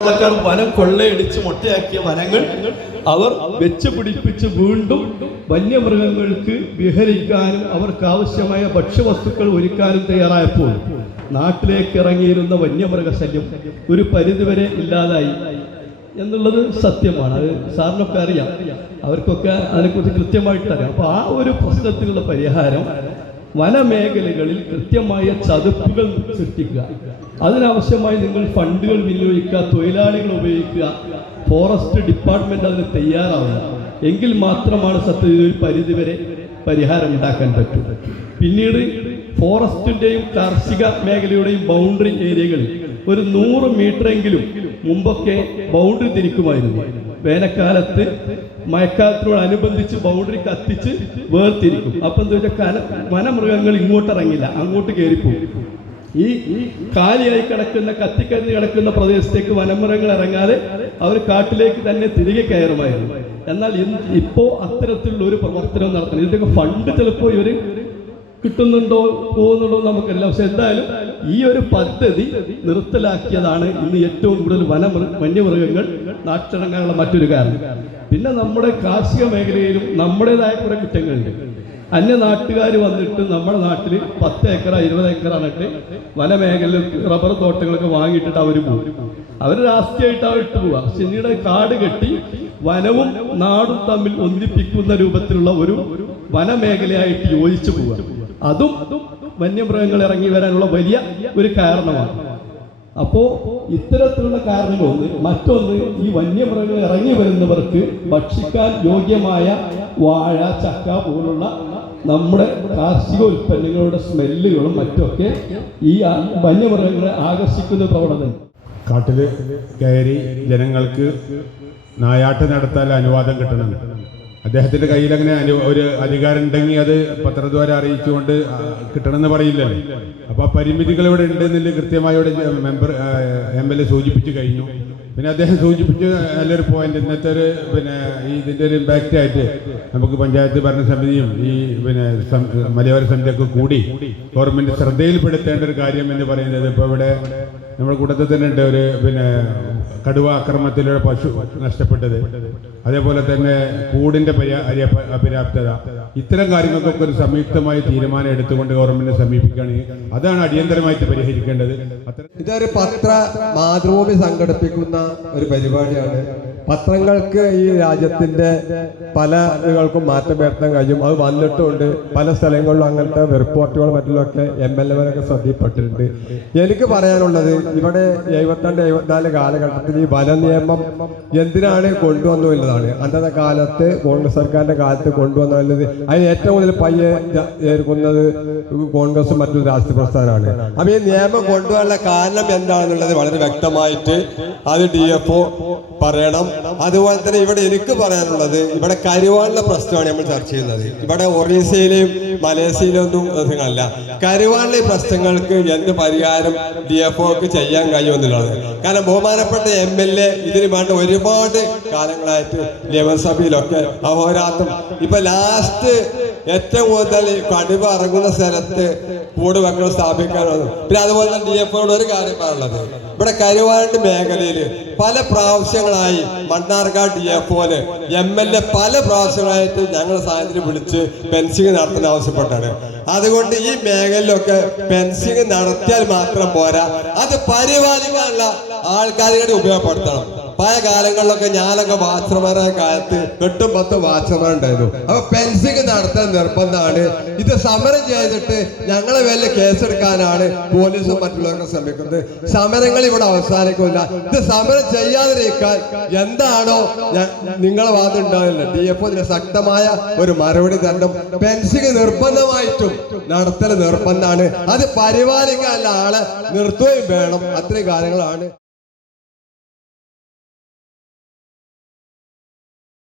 ആൾക്കാർ വനം കൊള്ളയടിച്ച് മുട്ടയാക്കിയ വനങ്ങൾ അവർ വെച്ച് പിടിപ്പിച്ച് വീണ്ടും വന്യമൃഗങ്ങൾക്ക് വിഹരിക്കാനും അവർക്ക് ആവശ്യമായ ഭക്ഷ്യവസ്തുക്കൾ ഒരുക്കാനും തയ്യാറായപ്പോൾ നാട്ടിലേക്ക് ഇറങ്ങിയിരുന്ന വന്യമൃഗശല്യം ഒരു പരിധിവരെ ഇല്ലാതായി എന്നുള്ളത് സത്യമാണ്. അത് സാറിനൊക്കെ അറിയാം. അവർക്കൊക്കെ അതിനെക്കുറിച്ച് കൃത്യമായിട്ട് അറിയാം അപ്പോൾ ആ ഒരു പ്രശ്നത്തിനുള്ള പരിഹാരം വനമേഖലകളിൽ കൃത്യമായ ചതുപ്പുകൾ സൃഷ്ടിക്കുക. അതിനാവശ്യമായി നിങ്ങൾ ഫണ്ടുകൾ വിനിയോഗിക്കുക തൊഴിലാളികൾ ഉപയോഗിക്കുക. ഫോറസ്റ്റ് ഡിപ്പാർട്ട്മെന്റ് അതിന് തയ്യാറാവുക എങ്കിൽ മാത്രമാണ് സത്യത്തിൽ ഒരു പരിധിവരെ പരിഹാരം ഉണ്ടാക്കാൻ പറ്റും. പിന്നീട് ഫോറസ്റ്റിന്റെയും കാർഷിക മേഖലയുടെയും ബൗണ്ടറി ഏരിയകളിൽ ഒരു നൂറ് മീറ്ററെങ്കിലും മുമ്പൊക്കെ ബൗണ്ടറി തിരിക്കുമായിരുന്നു. വേനൽക്കാലത്ത് മഴക്കാലത്തിനോടനുബന്ധിച്ച് ബൗണ്ടറി കത്തിച്ച് വേർതിരിക്കും. അപ്പം എന്താ വെച്ചാൽ കന വനമൃഗങ്ങൾ ഇങ്ങോട്ട് ഇറങ്ങില്ല അങ്ങോട്ട് കയറിപ്പോകും ഈ കാലിയായി കിടക്കുന്ന കത്തിക്കരിഞ്ഞ് കിടക്കുന്ന പ്രദേശത്തേക്ക് വനമൃഗങ്ങൾ ഇറങ്ങാതെ അവർ കാട്ടിലേക്ക് തന്നെ തിരികെ കയറുമായിരുന്നു. എന്നാൽ ഇപ്പോ അത്തരത്തിലുള്ള ഒരു പ്രവർത്തനം നടത്തണം ഇതിന്റെ ഫണ്ട് ചിലപ്പോൾ ഇവർ കിട്ടുന്നുണ്ടോ പോകുന്നുണ്ടോ നമുക്കല്ല പക്ഷെ എന്തായാലും ഈ ഒരു പദ്ധതി നിർത്തലാക്കിയതാണ് ഇന്ന് ഏറ്റവും കൂടുതൽ വന വന്യമൃഗങ്ങൾ നാട്ടിറങ്ങാനുള്ള മറ്റൊരു കാരണം. പിന്നെ നമ്മുടെ കാർഷിക മേഖലയിലും നമ്മുടേതായ കുറെ കുറ്റങ്ങളുണ്ട്. അന്യ നാട്ടുകാർ വന്നിട്ട് നമ്മുടെ നാട്ടിൽ പത്ത് ഏക്കർ ഇരുപത് ഏക്കർ ആണിട്ട് വനമേഖലയിൽ റബ്ബർ തോട്ടങ്ങളൊക്കെ വാങ്ങിയിട്ടിട്ട് അവർ പോകും അവർ രാഷ്ട്രീയമായിട്ട് അവർ ഇട്ട് പോവുക പിന്നീട് കാട് കെട്ടി വനവും നാടും തമ്മിൽ ഒന്നിപ്പിക്കുന്ന രൂപത്തിലുള്ള ഒരു വനമേഖലയായിട്ട് യോജിച്ചു പോവുക അതും വന്യമൃഗങ്ങൾ ഇറങ്ങി വരാനുള്ള വലിയ ഒരു കാരണമാണ്. അപ്പോ ഇത്തരത്തിലുള്ള കാരണങ്ങളൊന്ന് മറ്റൊന്ന് ഈ വന്യമൃഗങ്ങൾ ഇറങ്ങി വരുന്നവർക്ക് ഭക്ഷിക്കാൻ യോഗ്യമായ വാഴ ചക്ക പോലുള്ള നമ്മുടെ കാർഷിക ഉൽപ്പന്നങ്ങളുടെ സ്മെല്ലുകളും മറ്റൊക്കെ ഈ വന്യമൃഗങ്ങളെ ആകർഷിക്കുന്ന പ്രവണത കാട്ടിൽ കയറി ജനങ്ങൾക്ക് നായാട്ട് നടത്താൻ അനുവാദം കിട്ടണം. അദ്ദേഹത്തിന്റെ കയ്യിൽ അങ്ങനെ ഒരു അധികാരം ഉണ്ടെങ്കിൽ അത് പത്രദ്വാര അറിയിച്ചുകൊണ്ട് കിട്ടണമെന്ന് പറയില്ലല്ലോ. അപ്പൊ ആ പരിമിതികൾ ഇവിടെ ഉണ്ട് എന്നില്ല കൃത്യമായി ഇവിടെ മെമ്പർ എം എൽ എ സൂചിപ്പിച്ചു കഴിഞ്ഞു. പിന്നെ അദ്ദേഹം സൂചിപ്പിച്ച നല്ലൊരു പോയിന്റ് ഇന്നത്തെ ഒരു പിന്നെ ഈ ഒരു ഇമ്പാക്റ്റ് ആയിട്ട് നമുക്ക് പഞ്ചായത്ത് ഭരണസമിതിയും ഈ പിന്നെ മലയോര സമിതിയൊക്കെ കൂടി ഗവൺമെന്റ് ശ്രദ്ധയിൽപ്പെടുത്തേണ്ട ഒരു കാര്യം എന്ന് പറയുന്നത് ഇപ്പൊ ഇവിടെ നമ്മുടെ കൂട്ടത്തിൽ തന്നെ ഉണ്ട് ഒരു പിന്നെ കടുവ ആക്രമണത്തിലൂടെ പശു നഷ്ടപ്പെട്ടത്. അതേപോലെ തന്നെ കൂടിന്റെ പര്യാ- അപര്യാപ്തത. ഇത്തരം കാര്യങ്ങൾക്കൊക്കെ ഒരു സംയുക്തമായ തീരുമാനം എടുത്തുകൊണ്ട് ഗവൺമെന്റിനെ സമീപിക്കുകയാണെങ്കിൽ അതാണ് അടിയന്തരമായിട്ട് പരിഹരിക്കേണ്ടത്. ഇതൊരു പത്ര മാതൃഭൂമി സംഘടിപ്പിക്കുന്ന ഒരു പരിപാടിയാണ്. പത്രങ്ങൾക്ക് ഈ രാജ്യത്തിന്റെ പല ഇതുകൾക്കും മാറ്റം വരുത്താൻ കഴിയും. അത് വന്നിട്ടുണ്ട്. പല സ്ഥലങ്ങളിലും അങ്ങനത്തെ റിപ്പോർട്ടുകൾ മറ്റുള്ളതൊക്കെ എം എൽ എമാരൊക്കെ ശ്രദ്ധയിൽപ്പെട്ടിട്ടുണ്ട്. എനിക്ക് പറയാനുള്ളത് ഇവിടെ എഴുപത്തിരണ്ട് എഴുപത്തിനാല് കാലഘട്ടത്തിൽ ഈ വന നിയമം എന്തിനാണ് കൊണ്ടുവന്നുള്ളതാണ് അന്നത്തെ കാലത്ത് കോൺഗ്രസ് സർക്കാരിന്റെ കാലത്ത് കൊണ്ടുവന്നുള്ളത് അതിന് ഏറ്റവും കൂടുതൽ പയ്യെ ഏർക്കുന്നത് കോൺഗ്രസും മറ്റൊരു രാഷ്ട്രീയ പ്രസ്ഥാനമാണ്. അപ്പൊ ഈ നിയമം കൊണ്ടുവരാനുള്ള കാരണം എന്താണെന്നുള്ളത് വളരെ വ്യക്തമായിട്ട് അത് ഡി എഫ് പറയണം. അതുപോലെ തന്നെ ഇവിടെ എനിക്ക് പറയാനുള്ളത് ഇവിടെ കരുവാളിന്റെ പ്രശ്നമാണ് നമ്മൾ ചർച്ച ചെയ്യുന്നത്. ഇവിടെ ഒറീസയിലെയും മലേഷ്യയിലും ഒന്നും അല്ല കരുവാളിലെ പ്രശ്നങ്ങൾക്ക് എന്ത് പരിഹാരം ഡി എഫ് ഒക്ക് ചെയ്യാൻ കഴിയുമെന്നുള്ളത് കാരണം ബഹുമാനപ്പെട്ട എം എൽ എ ഇതിന് വേണ്ട ഒരുപാട് കാലങ്ങളായിട്ട് നിയമസഭയിലൊക്കെ അഹോരാത്രം. ഇപ്പൊ ലാസ്റ്റ് ഏറ്റവും കൂടുതൽ കടുവ ഇറങ്ങുന്ന സ്ഥലത്ത് കൂട് വെക്കണം സ്ഥാപിക്കാനാണ് പിന്നെ അതുപോലെ തന്നെ ഡി എഫ് ഒരു കാര്യം പറയുന്നത് ഇവിടെ കരുവാരണ്ട് മേഖലയിൽ പല പ്രാവശ്യങ്ങളായി Mannarkkad D F O M L A പല പ്രാവശ്യങ്ങളായിട്ട് ഞങ്ങൾ സാഹചര്യം വിളിച്ച് ഫെൻസിങ് നടത്താൻ ആവശ്യപ്പെട്ടാണ്. അതുകൊണ്ട് ഈ മേഖലയിലൊക്കെ ഫെൻസിങ് നടത്തിയാൽ മാത്രം പോരാ. അത് പരിപാലിക്കാനുള്ള ആൾക്കാരെ ഉപയോഗപ്പെടുത്തണം. പല കാലങ്ങളിലൊക്കെ ഞാനൊക്കെ വാച്ചർമാരായ കാലത്ത് എട്ടും പത്തും വാച്ചർമാർ ഉണ്ടായിരുന്നു. അപ്പൊ പെൻസിങ് നടത്താൻ നിർബന്ധമാണ്. ഇത് സമരം ചെയ്തിട്ട് ഞങ്ങളെ വല്ല കേസെടുക്കാനാണ് പോലീസും മറ്റുള്ളവരൊക്കെ ശ്രമിക്കുന്നത്. സമരങ്ങൾ ഇവിടെ അവസാനിക്കില്ല ഇത് സമരം ചെയ്യാതിരിക്കാൻ എന്താണോ നിങ്ങളെ വാദം ഉണ്ടാവില്ല. ഡി എഫ് ശക്തമായ ഒരു മറുപടി തരണം. പെൻസിങ് നിർബന്ധമായിട്ടും നടത്തൽ നിർബന്ധമാണ്. അത് പരിപാലിക്കാനുള്ള ആളെ നിർത്തുകയും വേണം. അത്രയും കാര്യങ്ങളാണ്.